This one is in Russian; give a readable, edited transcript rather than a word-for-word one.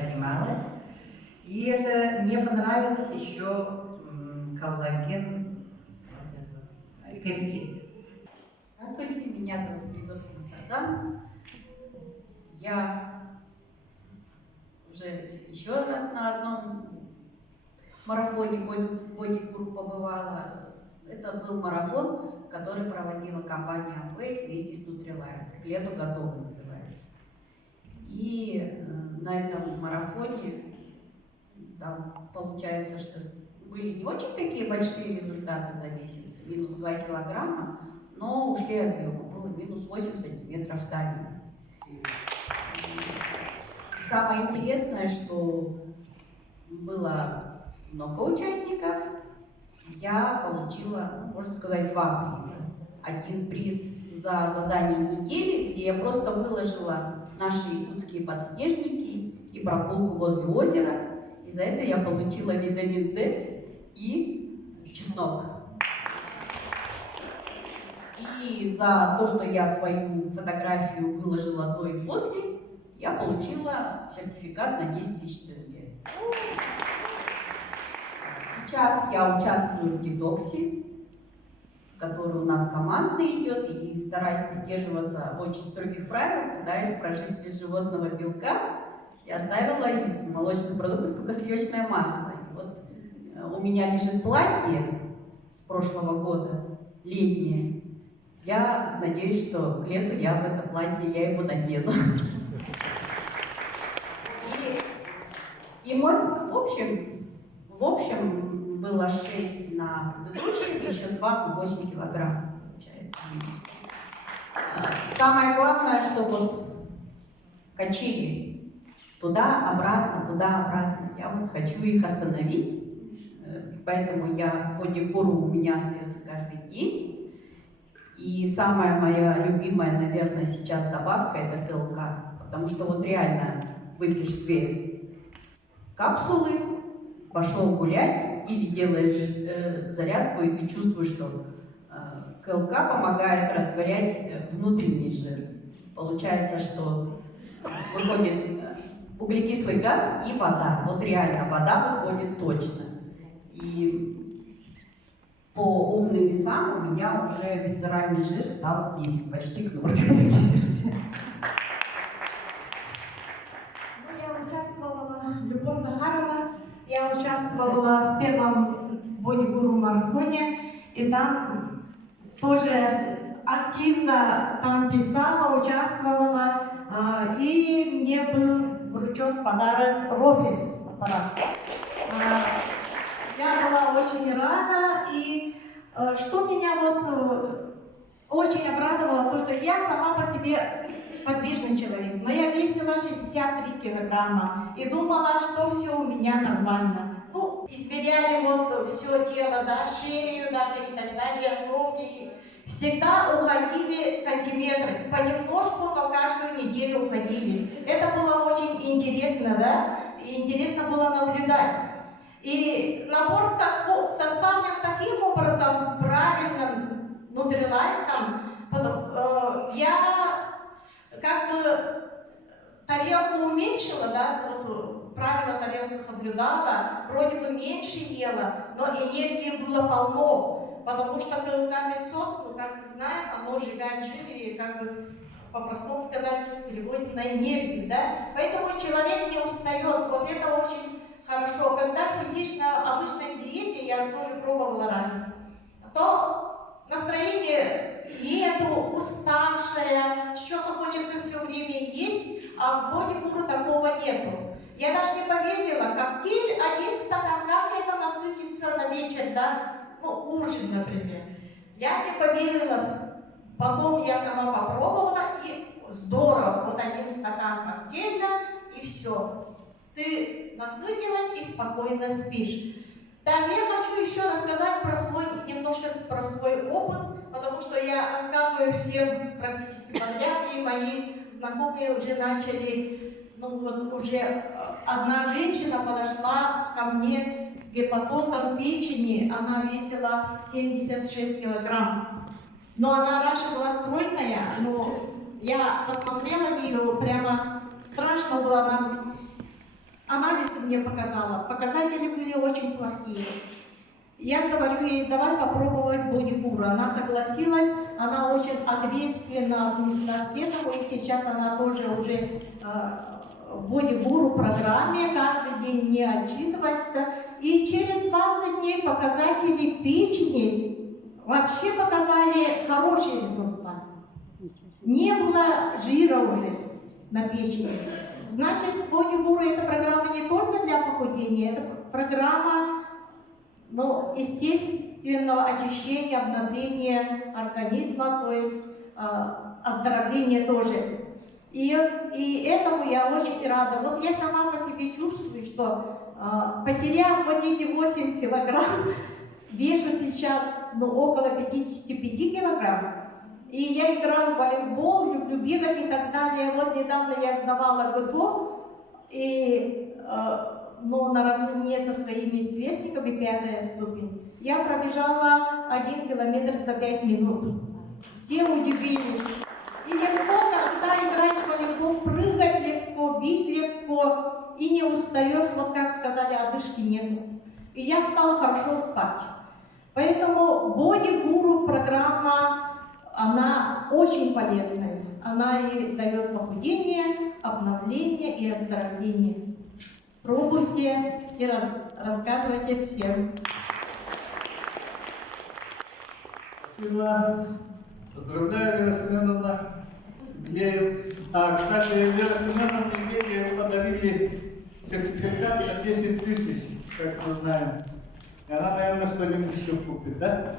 занималась. И это мне понравилось еще коллаген, пептид. Здравствуйте, меня зовут Лебедкина Сардан. Я уже еще раз на одном марафоне бодикур побывала. Это был марафон, который проводила компания Amway вместе с Nutrilite. К лету готовы называется. И на этом марафоне там получается, что были не очень такие большие результаты за месяц, минус 2 килограмма, но ушли объемы, было минус 8 сантиметров талии. Самое интересное, что было много участников, я получила, можно сказать, 2 приза. Один приз за задание недели, где я просто выложила наши якутские подснежники и прогулку возле озера. И за это я получила витамин D и чеснок. И за то, что я свою фотографию выложила до и после, я получила сертификат на 10 тысяч тенге. Сейчас я участвую в детоксе, который у нас командный идет, и стараюсь придерживаться очень строгих правил, пытаюсь прожить без животного белка. Я оставила из молочных продуктов только сливочное масло. И вот у меня лежит платье с прошлого года, летнее. Я надеюсь, что к лету я в это платье я его надену. И мой, в общем было 6 на предыдущих, еще 2 на 8 килограмм. Получается. Самое главное, что вот качели туда-обратно. Я вот хочу их остановить, поэтому бодикуру у меня остается каждый день. И самая моя любимая, наверное, сейчас добавка — это КЛК, потому что вот реально выпьешь 2 капсулы, пошел гулять или делаешь зарядку, и ты чувствуешь, что КЛК помогает растворять внутренний жир. Получается, что выходит углекислый газ и вода. Вот реально вода выходит точно. И по умным весам у меня уже висцеральный жир стал 10, почти к норме. Я участвовала, Любовь Захарова, я участвовала в первом бодикуру марафоне, и там тоже активно там писала, участвовала, и мне был вручен подарок Рофис аппарат. Я была очень рада, и что меня вот очень обрадовало, то, что я сама по себе подвижный человек, но я весила 63 килограмма и думала, что все у меня нормально. Ну, измеряли вот все тело, да, шею даже и так далее, ноги. Всегда уходили сантиметры, понемножку, но каждую неделю уходили. Это было очень интересно, да, и интересно было наблюдать. И набор составлен таким образом, правильно, нутрилайтом. Я как бы тарелку уменьшила, да, вот правило тарелку соблюдала, вроде бы меньше ела, но энергии было полно, потому что КЛК 500, ну, как мы знаем, оно сжигает жир и, как бы, по-простому сказать, переводит на энергию, да, поэтому человек не устает, вот это очень хорошо. Когда сидишь на обычной диете, я тоже пробовала ранее, то настроение нету, уставшая, что-то хочется все время есть, а в бодикуру такого нету. Я даже не поверила, коктейль, 1 стакан, как это насытиться на вечер, да, ну, ужин, например. Я не поверила, потом я сама попробовала, и здорово, вот 1 стакан коктейля, и все. Ты насытилась и спокойно спишь. Так, я хочу еще рассказать немножко про свой опыт, потому что я рассказываю всем практически подряд, и мои знакомые уже начали, ну вот уже одна женщина подошла ко мне с гепатозом печени, она весила 76 килограмм. Но она раньше была стройная, но я посмотрела ее, прямо страшно было нам. анализы мне показала, показатели были очень плохие. Я говорю ей, давай попробовать бодигуру. Она согласилась, она очень ответственно отнеслась к этому, и сейчас она тоже уже в бодигуру программе, каждый день не отчитывается. И через 20 дней показатели печени вообще показали хороший результат. Не было жира уже на печени. Значит, бодигуру это программа не только для похудения, это программа естественного очищения, обновления организма, то есть оздоровления тоже. И этому я очень рада. Вот я сама по себе чувствую, что потеряв вот эти 8 килограмм, вешу сейчас около 55 килограмм. И я играю в волейбол, люблю бегать и так далее. Вот недавно я сдавала ГТО, и наравне со своими сверстниками 5-я ступень. Я пробежала 1 километр за 5 минут. Все удивились. И легко, когда играть в волейбол, прыгать легко, бить легко, и не устаешь, вот как сказали, одышки нет. И я стала хорошо спать. Поэтому бодигуру программа, она очень полезная. Она и дает похудение, обновление и оздоровление. Пробуйте и рассказывайте всем. Спасибо. Поздравляю, Вера Семеновна. Кстати, Вера Семеновна и Геке подарили сертификат на 10 тысяч, как мы знаем. И она, наверное, что-нибудь еще купит, да?